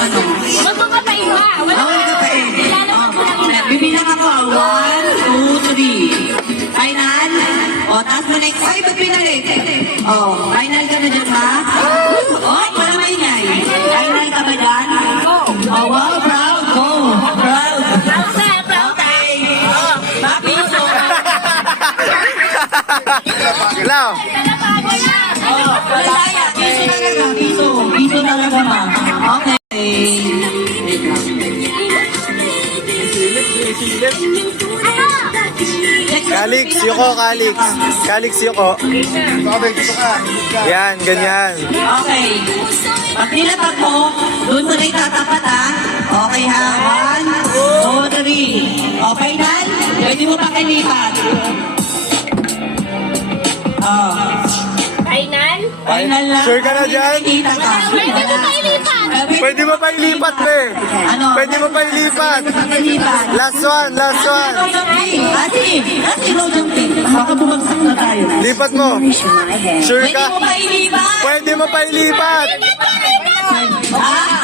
ano. Magpapatayin ba? Wala. Ako nagkapain. Ilalabas mo lang ina. Bibilang ako. 1, 2, 3. Final? O, taas mo next. Ay, ba't pinalit? O, final ka na dyan, ha? O, wala maingay. Final ka ba dyan? O, wow, proud. Go. Proud. Proud na, proud na. Piso. Lao. Nalabago na. O, wala kaya. Piso talaga. Piso. Piso talaga, ma. Okay. Kalix, yuko, kalix. Kalix, yuko. Yan, ganyan. Okay. Pag nilapat mo, doon mo na itatapat, ha? Okay, ha? 1, 2, 3. O, final? Pwede mo pa kilipat. Oh. Final? Final lang. Sure ka na dyan? Kita ka. Pwede mo pa ilipat. Pwede mo pa ilipat, be. Ano? Pwede mo pa ilipat. Kilipat. Last one, last one. Road jumping. Ate, road jumping. Baka bumagsak na tayo. Lipat mo. Sure Pwede ka? mo pa ilipat. Pwede mo pa ilipat. Ah,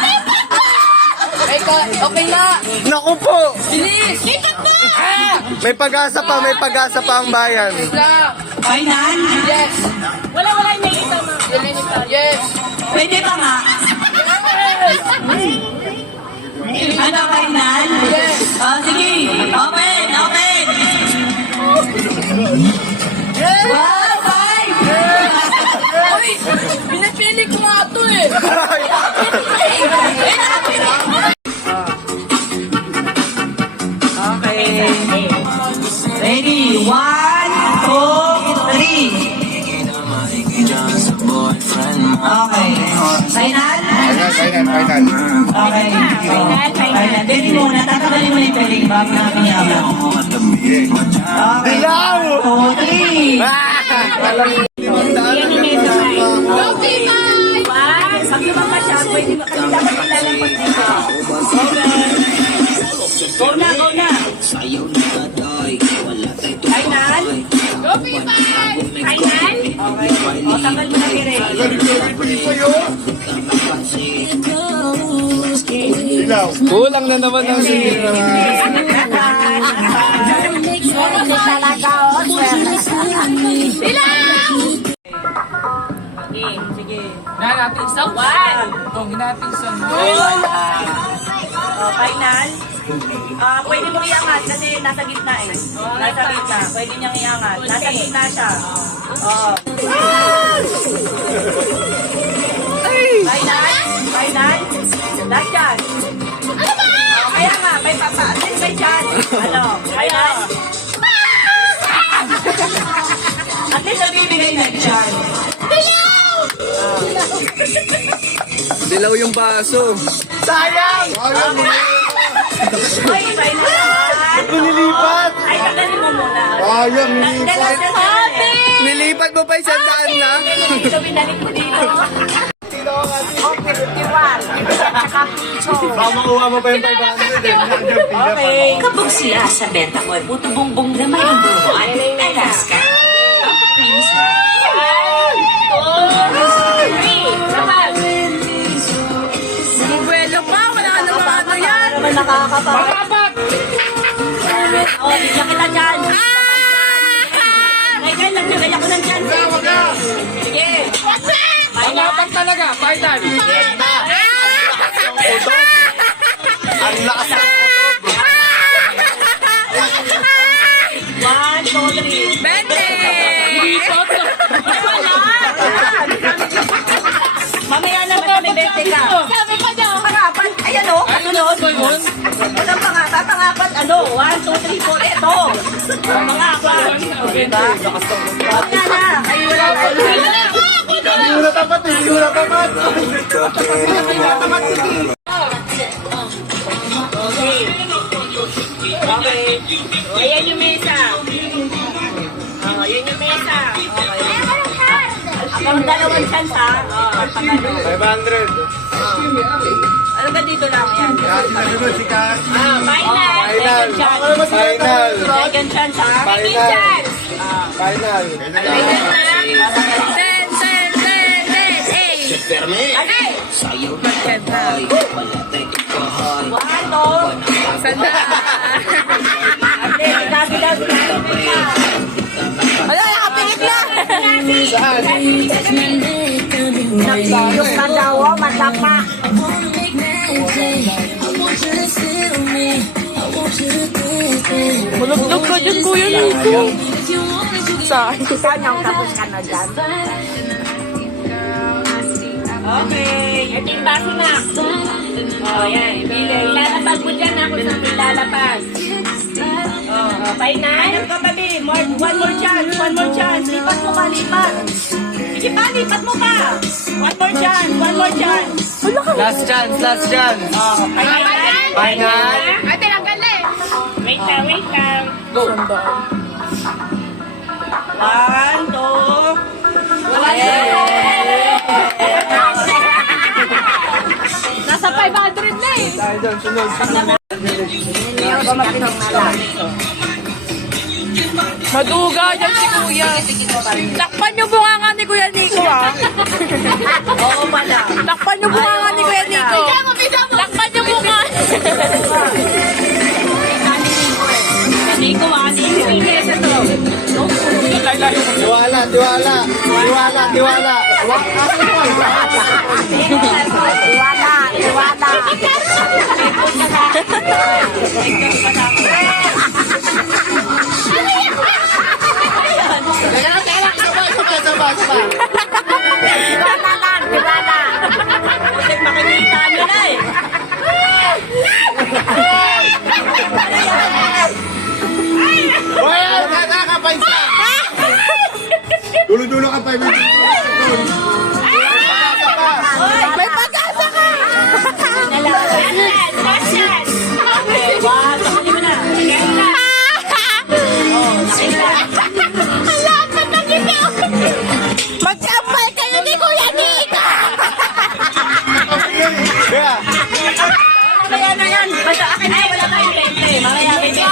Okay na. Naku po. Bilis. Lipat mo. May pag-asa pa, may pag-asa pa ang bayan. final? Yes. Wala yung may isa ma. Yes. Pwede pa nga. Ano, final? Yes. Oh, sige. Open, open. Wow, five. Uy, pinapili ko nga ito eh. Okay. Ready? 1, 2, 3. Okay. Final? Final. Okay. Final. Pwede muna. Tatagalin mo na yung peling bago namin yaman. Okay. 1, 2, 3. Yan ang mesa tayo. Okay, bye. Bye. Pag lumabas siya, pwede kasi dapat ilalampag dito. Go na, go na. Final? Okay, bye. Final? Okay. O, tagal mo na kire. Kulang na naman ang sira. Bilang! Okay, sige. Nanapin sa one. Final. Pwede mo iangat kasi nasa gitna eh. Nasa gitna. Pwede niyang iangat. Nasa gitna siya. Final. Final. Last chance. Ano ba? Kaya nga, may papa. At least may chance. Ano? Final. At least nabibigay na chance. Dilaw yung baso. Sayang! Ay, final naman. Nilipat! Ay, tagalin mo muna. Sayang, Dalas na Ate! Nilipat mo pa isang daan na? Ito, binalik mo dito. Makuha mo pa yung 500 eh. Okay. Kapag sila sa benta ko ay puto bongbong na may number 1, Alaska. Prince, ha? Buwelo pa, wala naman ano yan. Naman nakakapa. Oh, bigyan kita dyan. Kaya naglagay ako ng dyan. Sige. Dapat talaga, final. Ang lakas ng motor. 1, 2, 3. Bente! Mamaya naman may bete ka. Sabi pa niya. Pangapat. Ayan o. Kasunod. Walang pangapat. Ano? 1, 2, 3, 4. Ito. Pangapat. Diba? Huwag na na. Ay, wala tayo. Hindi mo natapat eh, hindi mo natapat. Okay. Okay. O, ayan yung mesa. Oh, yun yung mesa. Okay. Ang dalawang chance ha. Pag ano. 500. Ano ba dito lang yan? Ano si Cassie? Final. Second chance. Final. Second chance ha. Final. Final. Ten, ten, ten, ten, ten, eight. Okay. One, two. Sanda. Ate, sinabi daw, sinabi ka. Wala, nakapilit lang. Yung kadawa, matapa. Maluglog ka dyan, Kuya Nico. Saan? Kanyang tapos ka na dyan. Okay. Ito yung baso na. Oh, yan. Ilalabas mo dyan ako sa ilalabas. Oh, final. Anong ka, baby? One more chance. One more chance. Lipat mo ka, lipat. Sige pa, lipat mo ka. One more chance. One more chance. Last chance, last chance. Oh, final. Final. Ay, tinanggal na eh. Wait lang, wait lang. One, two. Wala na. Nasa 500 na eh. Tayo doon, sunod. Maduga dyan si Kuya. Takpan yung bunganga ni Kuya Nico ah. Oo pala. Takpan yung bunganga ni Kuya Nico. Takpan yung bunganga. Nico, Tiwala, tiwala. Tiwala, tiwala. Iwala. Iwala. Kasi makikita nyo na eh. Hoy, nakakapay sa! Dulo-dulo ka pa. May pag-asa ka. Okay, one. Sakunin mo na. Ang lapad na dito. Mag-ampay kayo ni Kuya Nico. Kaya, Kaya na yan. Basta akin na wala tayong lente. Mamaya baby.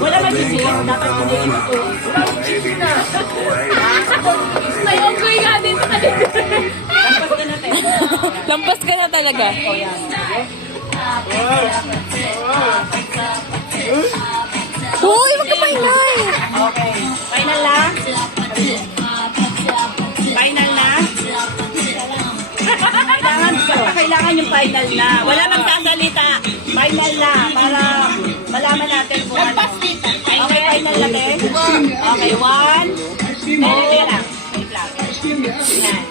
Wala mag-isip. Dapat hindi ito. May unggoy nga din sa kanila. Lampas ka na tayo. Lampas ka na talaga. Uy, wag ka paingay. Okay. Final na? Final na? Kailangan yung final na. Wala magsasalita. Final na. Para malaman natin kung ano. Okay, final na din. Okay, one. Wait lang. Wait lang. Yan.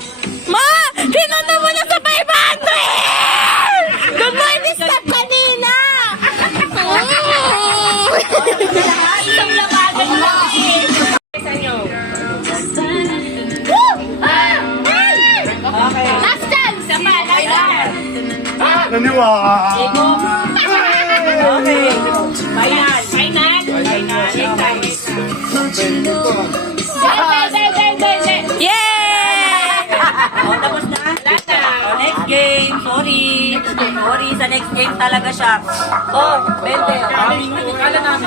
Ma! Sinunod mo na sa 500! Doon mo i-stop kanina! Isang labagan lang. Isa nyo. Okay. Last chance! Sama, final. naniwaka. Okay. Final. Final. Final. Yay! Oh, tapos na? Next game. Sorry. Sorry, sa next game talaga siya. Oh, 20. Kala namin.